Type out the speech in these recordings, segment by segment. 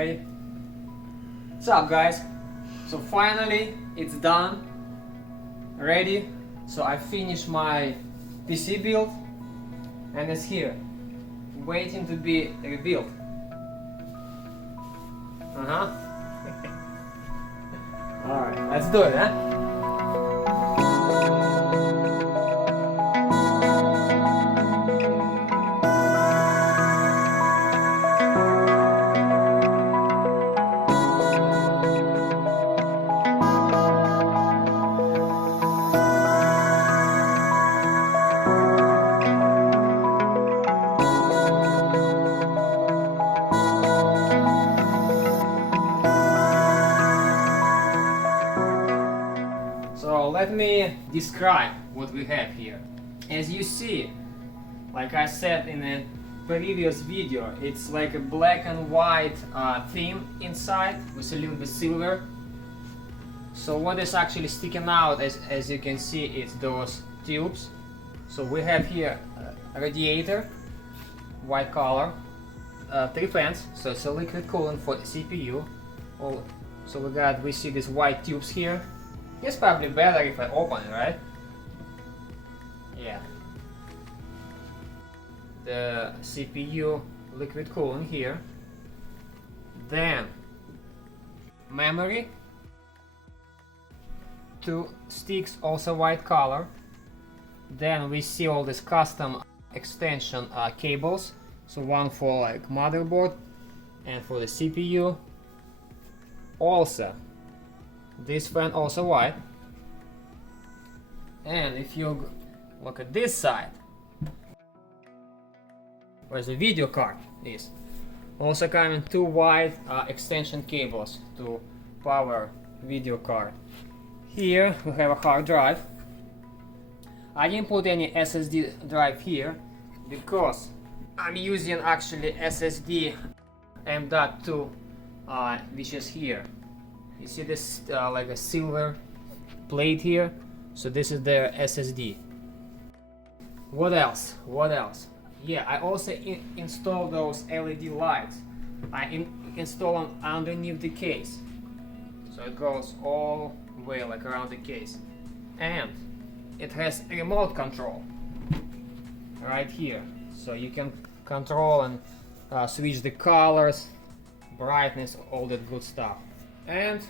Ready? What's up, guys? So finally it's done. Ready? So I finished my PC build and it's here, waiting to be revealed. Alright, let's do it, huh? So let me describe what we have here. As you see, like I said in a previous video, it's like a black and white theme inside with a little bit silver. So what is actually sticking out, as you can see, is those tubes. So we have here a radiator, white color, 3 fans, so it's a liquid coolant for the CPU. Oh, so we see these white tubes here. It's probably better if I open it, right? Yeah. The CPU liquid cooling here. Then memory. 2 sticks, also white color. Then we see all these custom extension cables. So one for like motherboard and for the CPU. Also, this fan also white. And if you look at this side, where the video card is, also coming 2 white extension cables to power video card. Here we have a hard drive. I didn't put any SSD drive here because I'm using actually SSD M.2 which is here. You see this like a silver plate here? So this is the SSD. What else? What else? Yeah, I also installed those LED lights. I install them underneath the case. So it goes all the way like around the case. And it has a remote control right here. So you can control and switch the colors, brightness, all that good stuff. And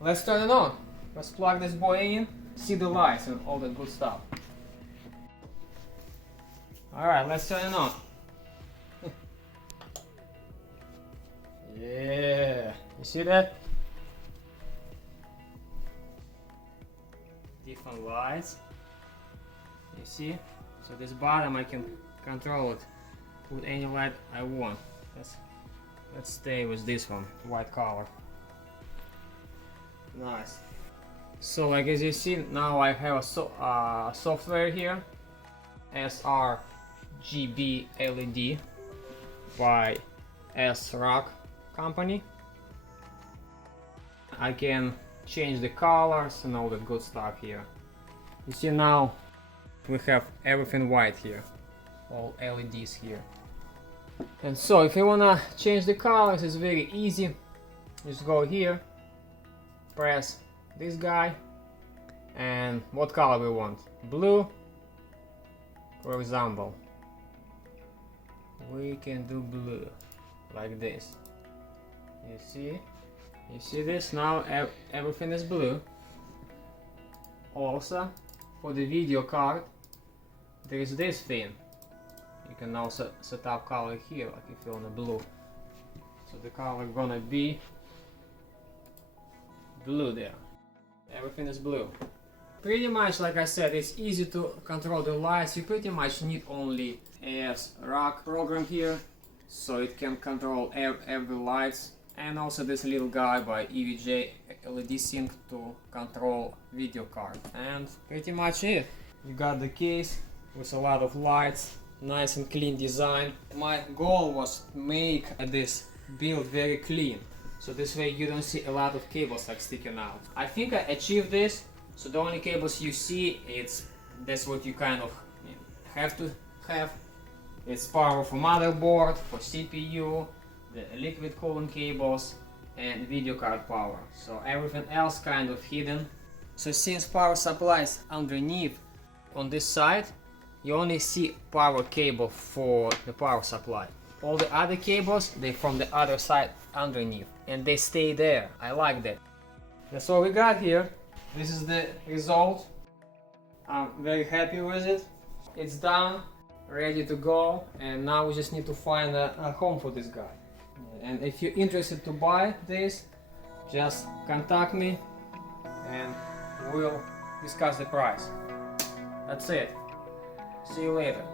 let's turn it on. Let's plug this boy in, see the lights and all that good stuff. Alright, let's turn it on. Yeah, you see that? Different lights. You see? So this bottom I can control it, put any light I want. Let's stay with this one, white color. Nice. So like as you see, now I have a software here, sRGB LED by SRock company. I can change the colors and all the good stuff here. You see, now we have everything white here, all LEDs here. And so if you wanna change the colors, it's very easy. Just go here, press this guy, and what color we want. Blue, for example. We can do blue, like this. You see this? Now everything is blue. Also, for the video card, there is this thing. You can also set up color here, like if you want a blue. So the color gonna be blue there. Everything is blue. Pretty much, like I said, it's easy to control the lights. You pretty much need only SRock program here, so it can control every lights, and also this little guy by EVGA LED Sync to control video card. And pretty much it. You got the case with a lot of lights, nice and clean design. My goal was to make this build very clean, so this way you don't see a lot of cables like sticking out. I think I achieved this. So the only cables you see, that's what you kind of have to have. It's power for motherboard, for CPU, the liquid cooling cables, and video card power. So everything else kind of hidden. So since power supply is underneath on this side, you only see power cable for the power supply. All the other cables, they from the other side underneath, and they stay there. I like that. That's all we got here. This is the result. I'm very happy with it. It's done, ready to go, and now we just need to find a home for this guy. And if you're interested to buy this, just contact me and we'll discuss the price. That's it. See you later.